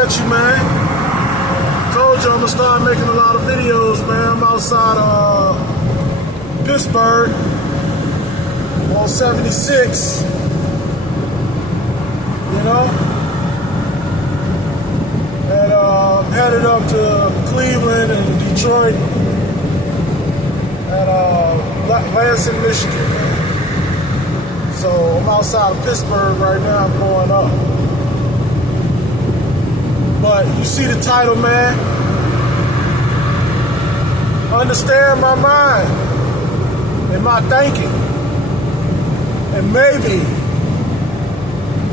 at you, man. Told you I'm gonna start making a lot of videos, man. I'm outside Pittsburgh on 76. You know? And headed up to Cleveland and Detroit and Lansing, Michigan. So I'm outside of Pittsburgh right now. I'm going up. But you see the title, man. Understand my mind and my thinking. And maybe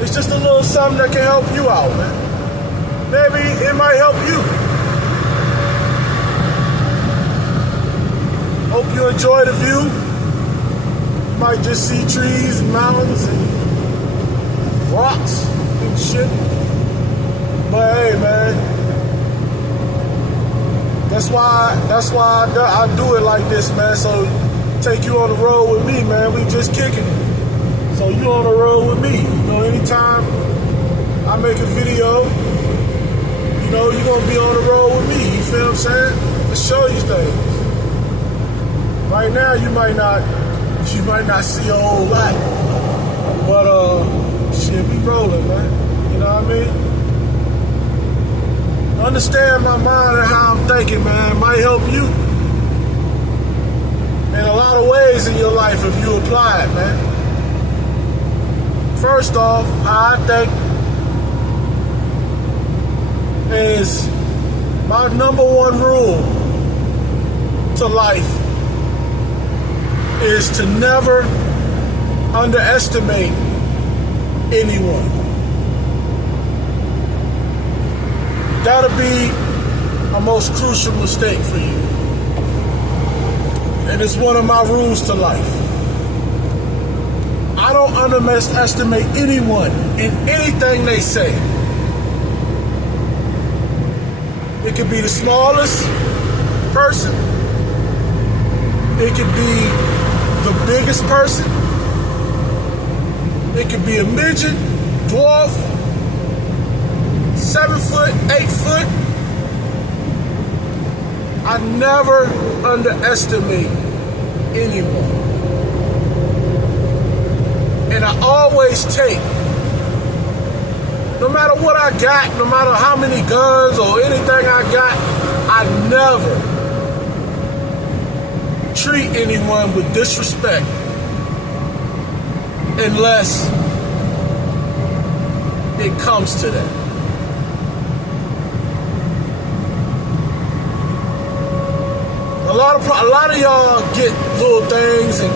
it's just a little something that can help you out, man. Maybe it might help you. Hope you enjoy the view. You might just see trees and mountains and rocks and shit. But hey, man, that's why I do it like this, man. So take you on the road with me, man. We just kicking it. So you on the road with me. You know, anytime I make a video, you know, you're gonna be on the road with me. You feel what I'm saying? To show you things. Right now, you might not see a whole lot, but shit, we rolling, man. You know what I mean? Understand my mind and how I'm thinking, man. It might help you in a lot of ways in your life if you apply it, man. First off, how I think is my number one rule to life is to never underestimate anyone. That'll be a most crucial mistake for you. And it's one of my rules to life. I don't underestimate anyone in anything they say. It could be the smallest person. It could be the biggest person. It could be a midget, dwarf, 7 foot, 8 foot. I never underestimate anyone. And I always take, no matter what I got, no matter how many guns or anything I got, I never treat anyone with disrespect unless it comes to that. A lot of y'all get little things and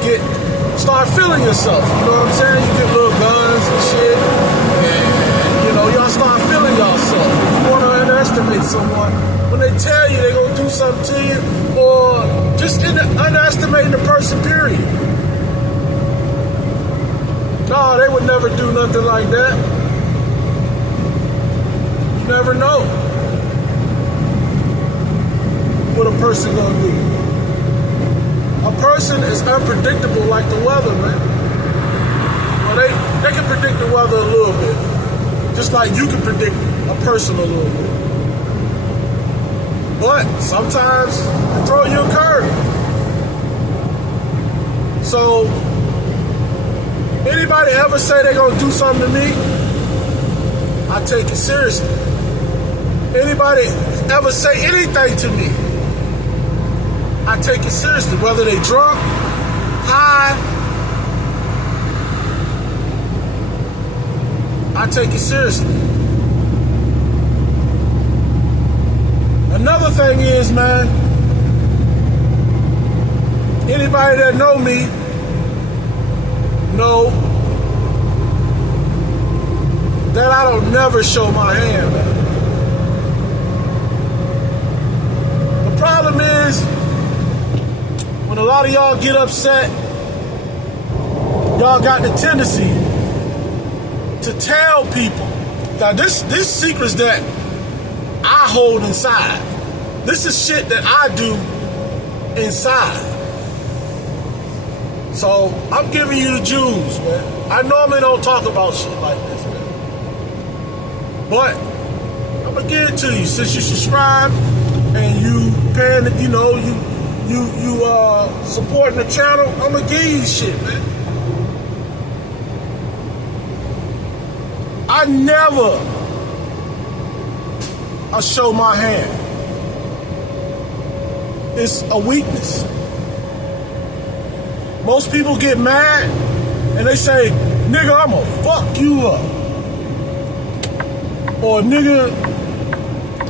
start feeling yourself. You know what I'm saying? You get little guns and shit, and you know y'all start feeling yourself. You want to underestimate someone when they tell you they're gonna do something to you, or just underestimating the person. Period. No, they would never do nothing like that. You never know what a person gonna do. A person is unpredictable like the weather, man. Well, they can predict the weather a little bit, just like you can predict a person a little bit. But sometimes they throw you a curve. So anybody ever say they're gonna do something to me, I take it seriously. Anybody ever say anything to me, I take it seriously, whether they drunk, high, I take it seriously. Another thing is, man, anybody that know me know that I don't never show my hand, man. The problem is, when a lot of y'all get upset, y'all got the tendency to tell people. Now this secrets that I hold inside. This is shit that I do inside. So I'm giving you the Jews, man. I normally don't talk about shit like this, man. But I'm I'm gonna give it to you since you subscribe and you paying, you supporting the channel. I'm gonna give you shit, man. I never show my hand. It's a weakness. Most people get mad and they say, nigga, I'm gonna fuck you up. Or nigga,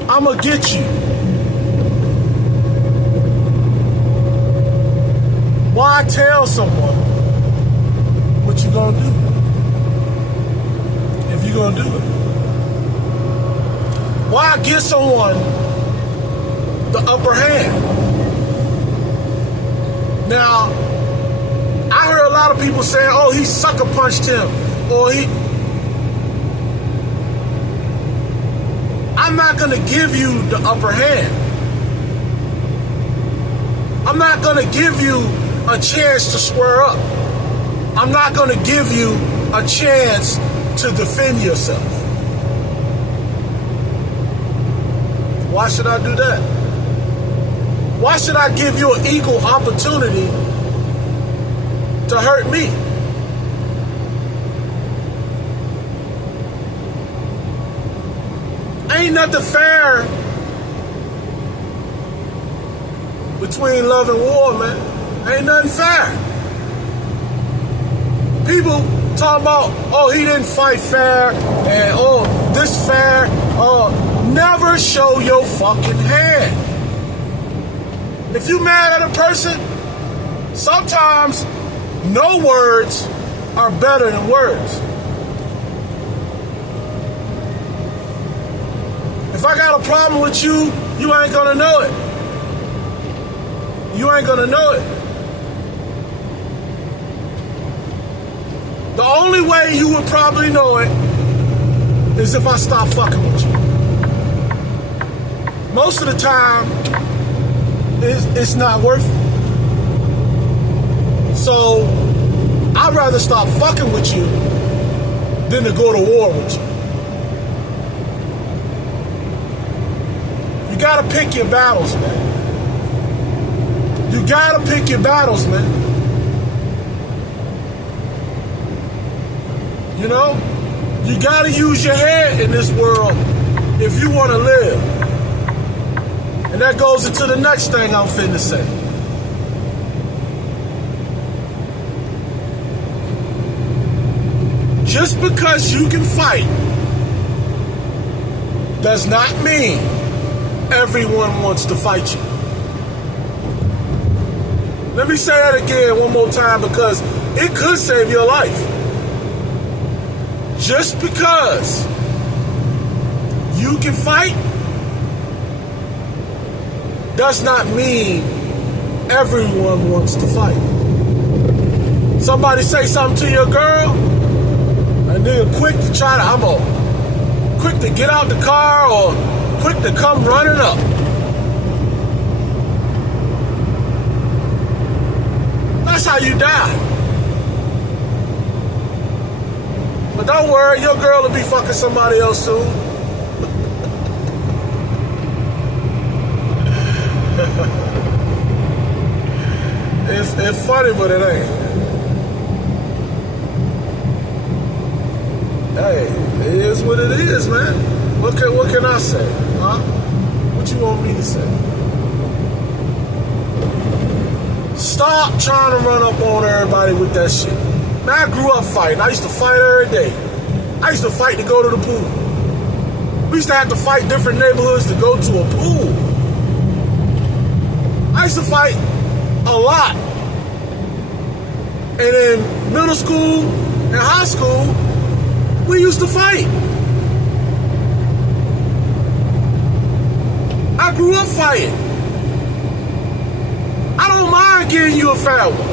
I'm gonna get you. Why tell someone what you gonna do? If you gonna do it. Why give someone the upper hand? Now, I heard a lot of people saying, oh, he sucker punched him, or I'm not gonna give you the upper hand. I'm not gonna give you a chance to square up. I'm not gonna give you a chance to defend yourself. Why should I do that? Why should I give you an equal opportunity to hurt me? Ain't nothing fair between love and war, man. Ain't nothing fair. People talk about, oh, he didn't fight fair, and oh, this fair. Never show your fucking hand. If you mad at a person, sometimes no words are better than words. If I got a problem with you, you ain't gonna know it. You ain't gonna know it. The only way you would probably know it is if I stop fucking with you. Most of the time, it's not worth it. So, I'd rather stop fucking with you than to go to war with you. You gotta pick your battles, man. You gotta pick your battles, man. You know? You gotta use your head in this world if you wanna live. And that goes into the next thing I'm finna say. Just because you can fight does not mean everyone wants to fight you. Let me say that again one more time because it could save your life. Just because you can fight does not mean everyone wants to fight. Somebody say something to your girl, and they're quick to quick to get out the car or quick to come running up. That's how you die. But don't worry, your girl will be fucking somebody else soon. It's funny, but it ain't. Hey, it is what it is, man. What can I say? Huh? What you want me to say? Stop trying to run up on everybody with that shit. Man, I grew up fighting. I used to fight every day. I used to fight to go to the pool. We used to have to fight different neighborhoods to go to a pool. I used to fight a lot. And in middle school and high school, we used to fight. I grew up fighting. I don't mind giving you a foul one.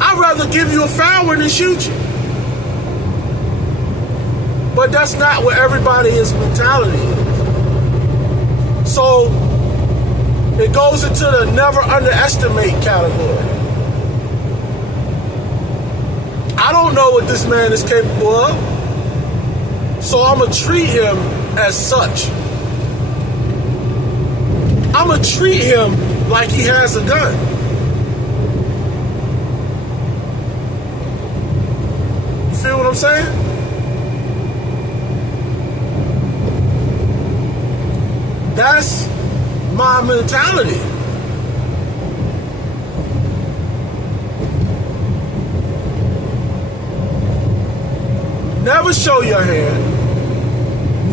I'd rather give you a foul one than shoot you. But that's not what everybody's mentality is. So it goes into the never underestimate category. I don't know what this man is capable of. So I'm going to treat him as such. I'm going to treat him like he has a gun. You feel what I'm saying? That's my mentality. Never show your hand.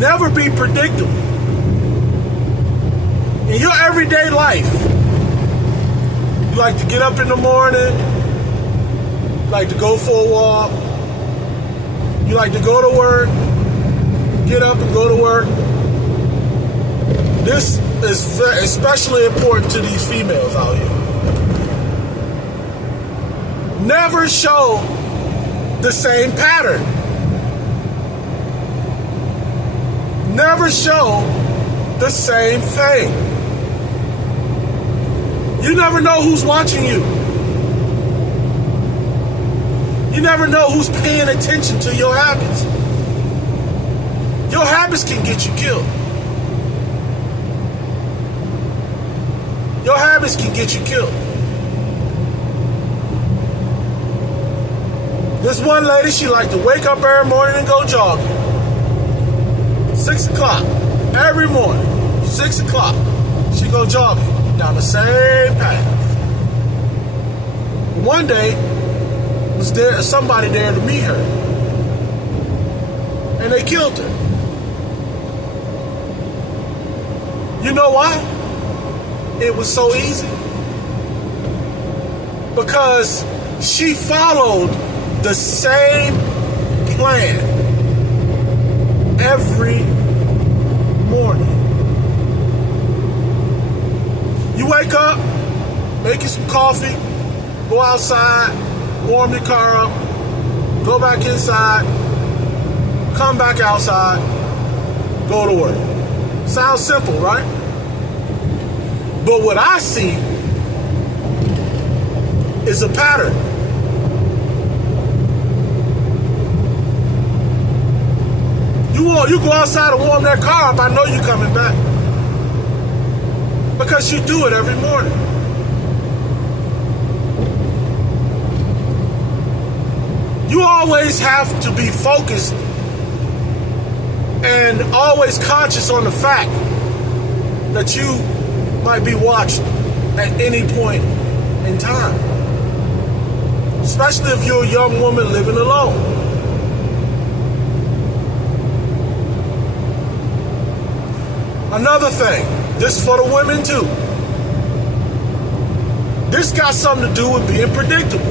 Never be predictable. In your everyday life, you like to get up in the morning, you like to go for a walk, you like to go to work, get up and go to work. This is especially important to these females out here. Never show the same pattern. Never show the same thing. You never know who's watching you. You never know who's paying attention to your habits. Your habits can get you killed. Your habits can get you killed. This one lady, she liked to wake up every morning and go jogging. 6 o'clock. Every morning. 6 o'clock. She go jogging down the same path. One day, was there somebody there to meet her. And they killed her. You know why? It was so easy. Because she followed the same plan every morning. You wake up, make you some coffee, go outside, warm your car up, go back inside, come back outside, go to work. Sounds simple, right? But what I see is a pattern. You go outside and warm that car up, I know you're coming back. Because you do it every morning. You always have to be focused and always conscious on the fact that you might be watched at any point in time. Especially if you're a young woman living alone. Another thing, this is for the women too. This got something to do with being predictable.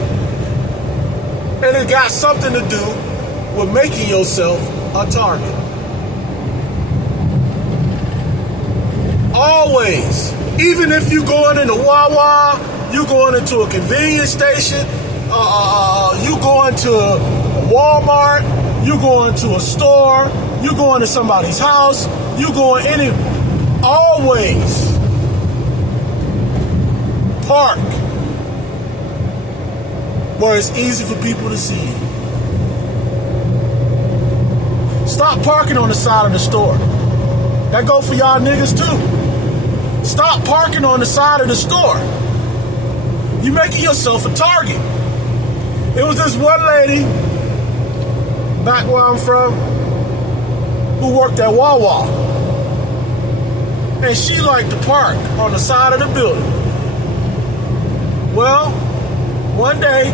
And it got something to do with making yourself a target. Always. Even if you're going into Wawa, you're going into a convenience station, you going to Walmart, you going to a store, you going to somebody's house, you going always park where it's easy for people to see you. Stop parking on the side of the store. That go for y'all niggas too. Stop parking on the side of the store. You making yourself a target. It was this one lady back where I'm from who worked at Wawa. And she liked to park on the side of the building. Well, one day,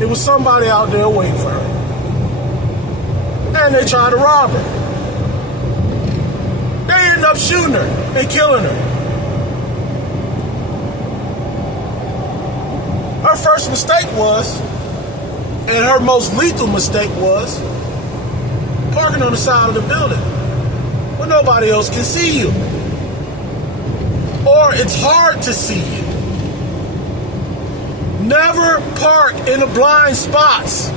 it was somebody out there waiting for her. And they tried to rob her. They ended up shooting her and killing her. Her first mistake was, and her most lethal mistake was, parking on the side of the building where nobody else can see you. Or it's hard to see you. Never park in the blind spots.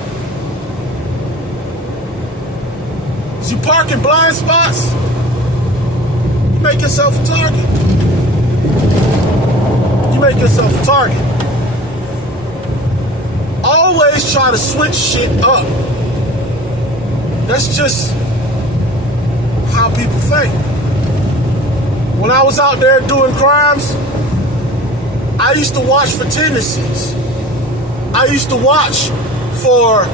As you park in blind spots, you make yourself a target. You make yourself a target. Always try to switch shit up. That's just people think. When I was out there doing crimes, I used to watch for tendencies. I used to watch for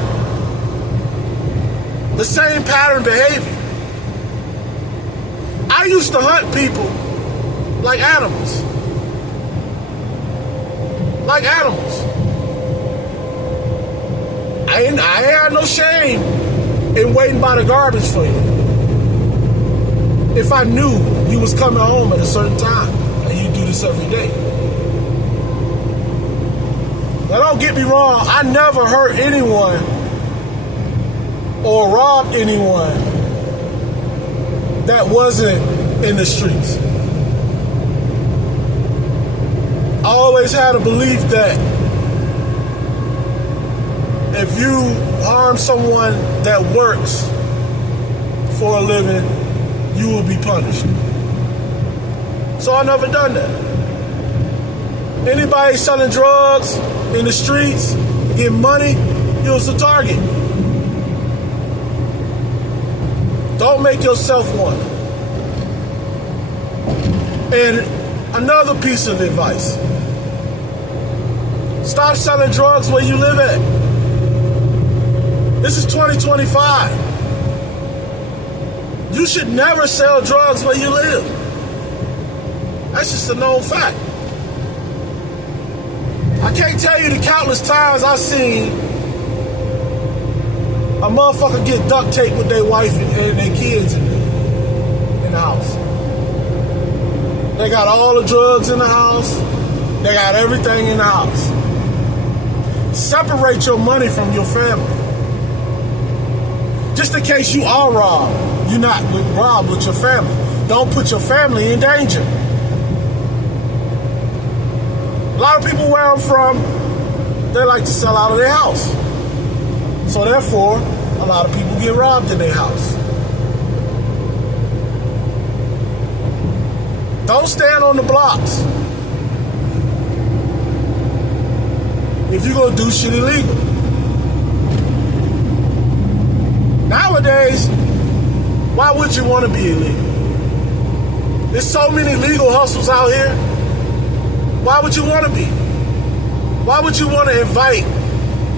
the same pattern behavior. I used to hunt people like animals. Like animals. I had no shame in waiting by the garbage for you. If I knew you was coming home at a certain time, and you do this every day. Now don't get me wrong, I never hurt anyone or robbed anyone that wasn't in the streets. I always had a belief that if you harm someone that works for a living, you will be punished. So I never done that. Anybody selling drugs in the streets, getting money, it was a target. Don't make yourself one. And another piece of advice. Stop selling drugs where you live at. This is 2025. You should never sell drugs where you live. That's just a known fact. I can't tell you the countless times I've seen a motherfucker get duct taped with their wife and their kids in the house. They got all the drugs in the house. They got everything in the house. Separate your money from your family. Just in case you are robbed, you're not robbed with your family. Don't put your family in danger. A lot of people where I'm from, they like to sell out of their house. So therefore, a lot of people get robbed in their house. Don't stand on the blocks if you're going to do shit illegal. Nowadays, why would you want to be illegal? There's so many legal hustles out here. Why would you want to be? Why would you want to invite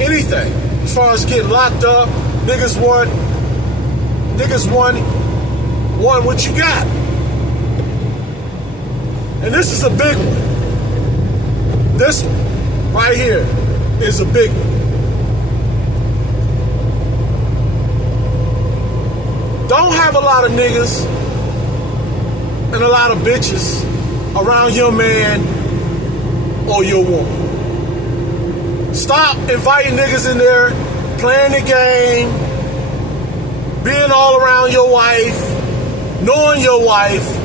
anything as far as getting locked up? Niggas want what you got. And this is a big one. This one right here is a big one. Don't have a lot of niggas and a lot of bitches around your man or your woman. Stop inviting niggas in there, playing the game, being all around your wife, knowing your wife,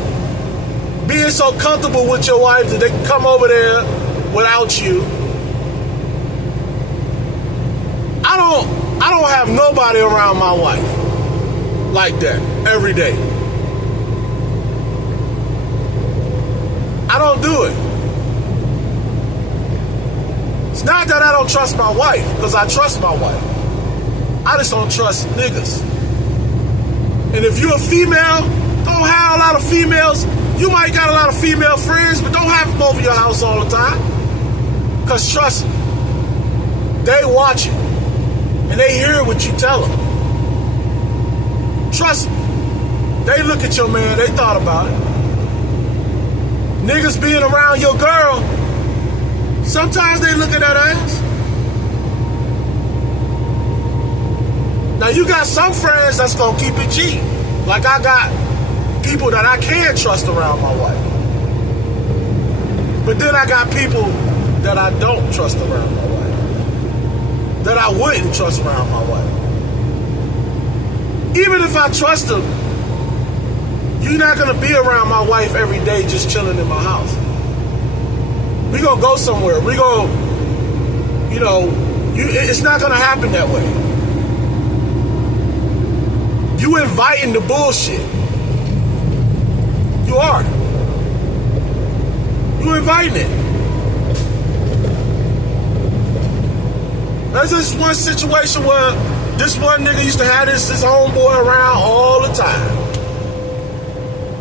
being so comfortable with your wife that they can come over there without you. I don't have nobody around my wife like that every day. I don't do it. It's not that I don't trust my wife, because I trust my wife. I just don't trust niggas. And if you're a female, don't have a lot of females. You might got a lot of female friends, but don't have them over your house all the time. Because trust me, they watch you. And they hear what you tell them. Trust me. They look at your man, they thought about it. Niggas being around your girl, sometimes they look at that ass. Now you got some friends that's gonna keep it G. Like I got people that I can trust around my wife. But then I got people that I don't trust around my wife. That I wouldn't trust around my wife. Even if I trust them, you're not gonna be around my wife every day just chilling in my house. We gonna go somewhere. We gonna, it's not gonna happen that way. You inviting the bullshit. You are. You inviting it. There's this one situation where this one nigga used to have his homeboy around all the time.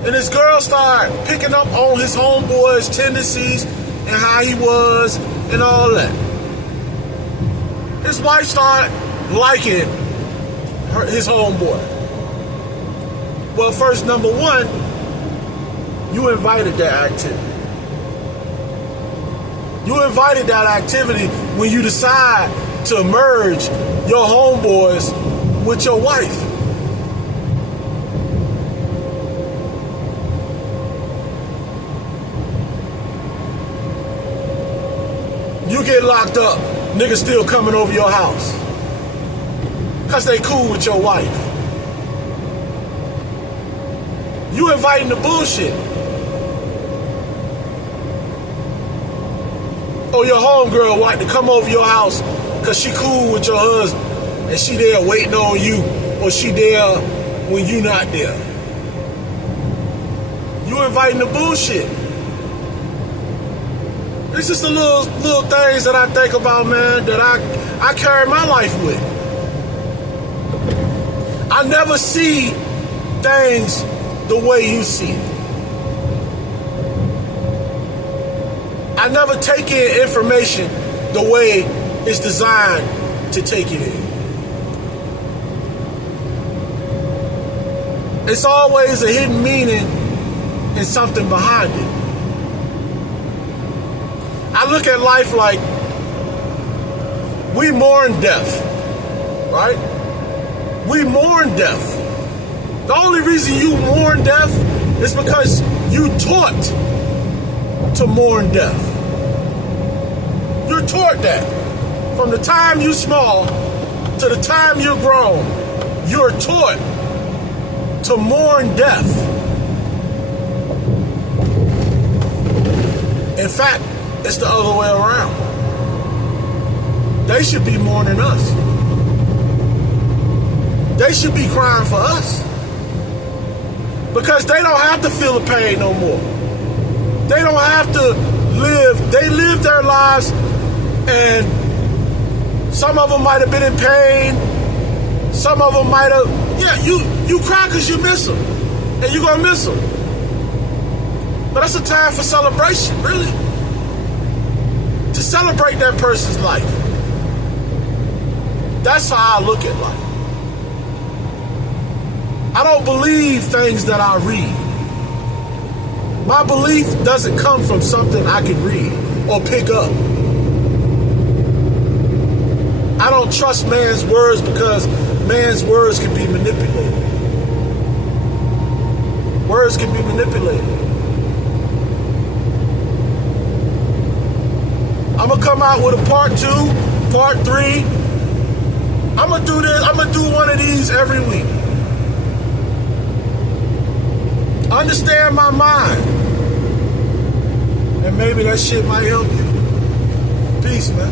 And this girl started picking up on his homeboy's tendencies and how he was and all that. His wife started liking his homeboy. Well, first, number one, you invited that activity. You invited that activity when you decide to merge your homeboys with your wife. You get locked up, niggas still coming over your house. Cause they cool with your wife. You inviting the bullshit. Or your homegirl want to come over your house cause she cool with your husband and she there waiting on you, or she there when you not there. You inviting the bullshit. It's just the little things that I think about, man, that I carry my life with. I never see things the way you see it. I never take in information the way it's designed to take it in. It's always a hidden meaning and something behind it. I look at life like we mourn death, right? We mourn death. The only reason you mourn death is because you taught to mourn death. You're taught that. From the time you're small to the time you're grown, you're taught to mourn death. In fact, it's the other way around. They should be mourning us. They should be crying for us. Because they don't have to feel the pain no more. They don't have to live. They live their lives, and some of them might have been in pain. Some of them might have, you cry because you miss them. And you're going to miss them. But that's a time for celebration, really. To celebrate that person's life. That's how I look at life. I don't believe things that I read. My belief doesn't come from something I can read or pick up. I don't trust man's words because man's words can be manipulated. Words can be manipulated. I'm going to come out with a part 2, part 3. I'm going to do this. I'm going to do one of these every week. Understand my mind. And maybe that shit might help you. Peace, man.